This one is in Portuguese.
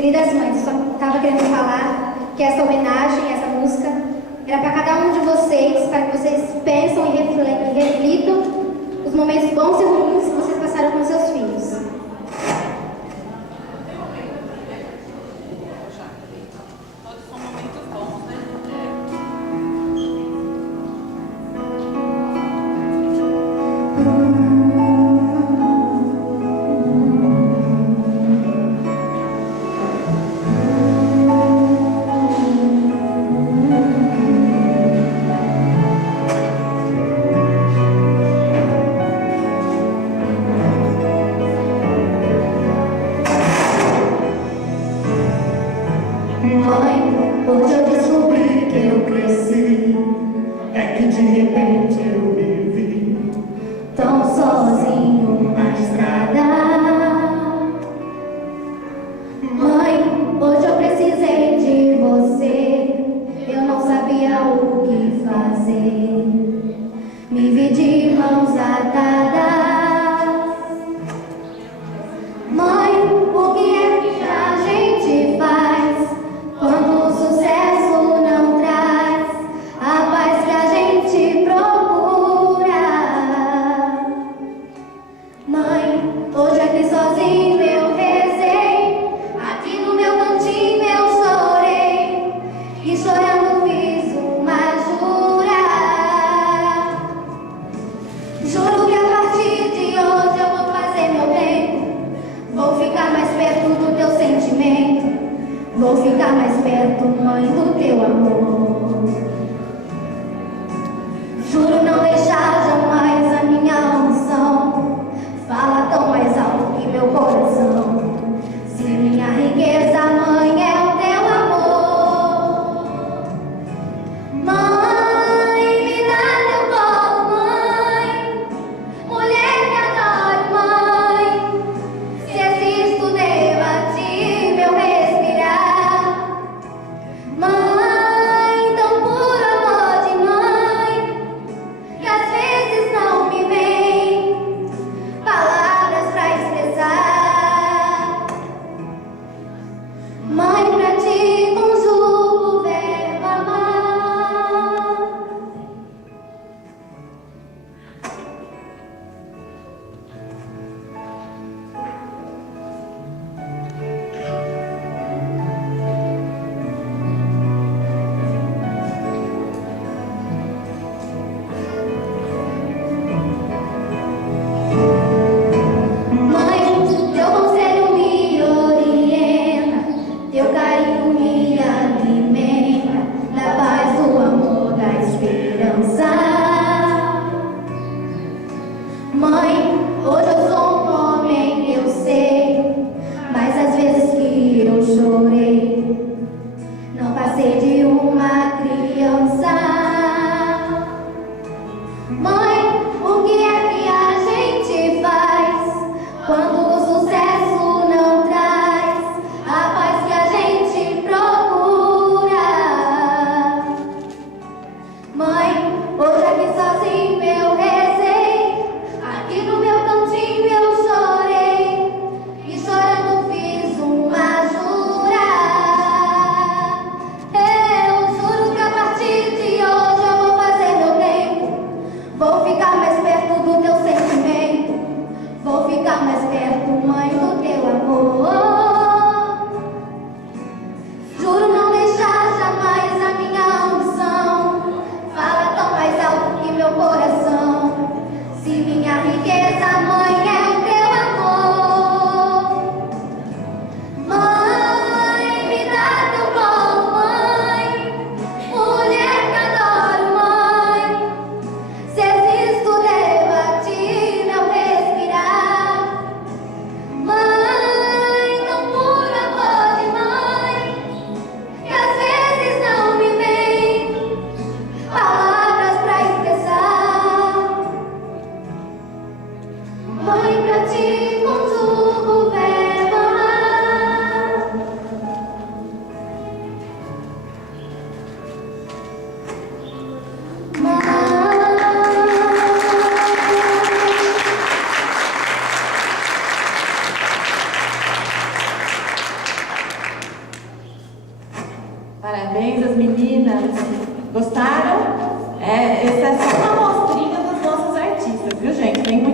Queridas mães, só estava querendo falar que essa homenagem, essa música, era para cada um de vocês, para que vocês pensem e reflitam os momentos bons e ruins que vocês passaram com seus filhos. Todos são momentos bons, né? Mãe, hoje eu descobri que eu cresci. É que de repente eu me vi tão sozinho na estrada. Mãe, hoje eu precisei de você. Eu não sabia o que fazer. Me vi de mãos atadas. Mãe, o que é que a gente faz quando o sucesso não traz a paz que a gente procura? Mãe, hoje aqui sozinho eu rezei, aqui no meu cantinho eu chorei, e chorando fiz uma jura. Juro que a partir de hoje eu vou fazer meu tempo, vou ficar mais perto do teu sentimento, vou ficar mais perto, mãe, do teu amor. Juro não deixar jamais a minha unção fala tão mais alto que meu coração. Se minha riqueza, mãe, é o teu amor. Mãe, me dá teu colo, mãe, mulher que adoro, mãe. Se existo, devo a ti meu respirar. Mãe, tão puro amor de mãe, que às vezes não me vem palavras pra expressar. Mãe, pra ti conjugo o verbo amar. Mãe, teu conselho me orienta, teu carinho me alimenta, da paz, do amor, da esperança. Mãe, hoje eu sou um homem, eu sei, mas às vezes que eu chorei, não passei de uma criança. Mãe, o que é que a gente faz quando o sucesso não traz a paz que a gente procura? Mãe, hoje aqui sozinho eu rezei, aqui no meu cantinho eu chorei, e chorando fiz uma jura. Eu juro que a partir de hoje eu vou fazer meu tempo, vou ficar mais perto do teu sentimento, vou ficar mais perto, mãe, do teu amor. Juro não deixar jamais a minha unção fala tão mais alto que meu coração. Se minha riqueza, mãe, é o teu amor. Mãe, me dá teu colo, mãe, mulher que adoro, mãe. Se existo, devo a ti meu respirar. Mãe, tão puro amor de mãe, que às vezes não me vem palavras pra expressar. Parabéns às meninas. Gostaram? Essa é só uma amostrinha das nossas artistas, viu, gente? Tem muito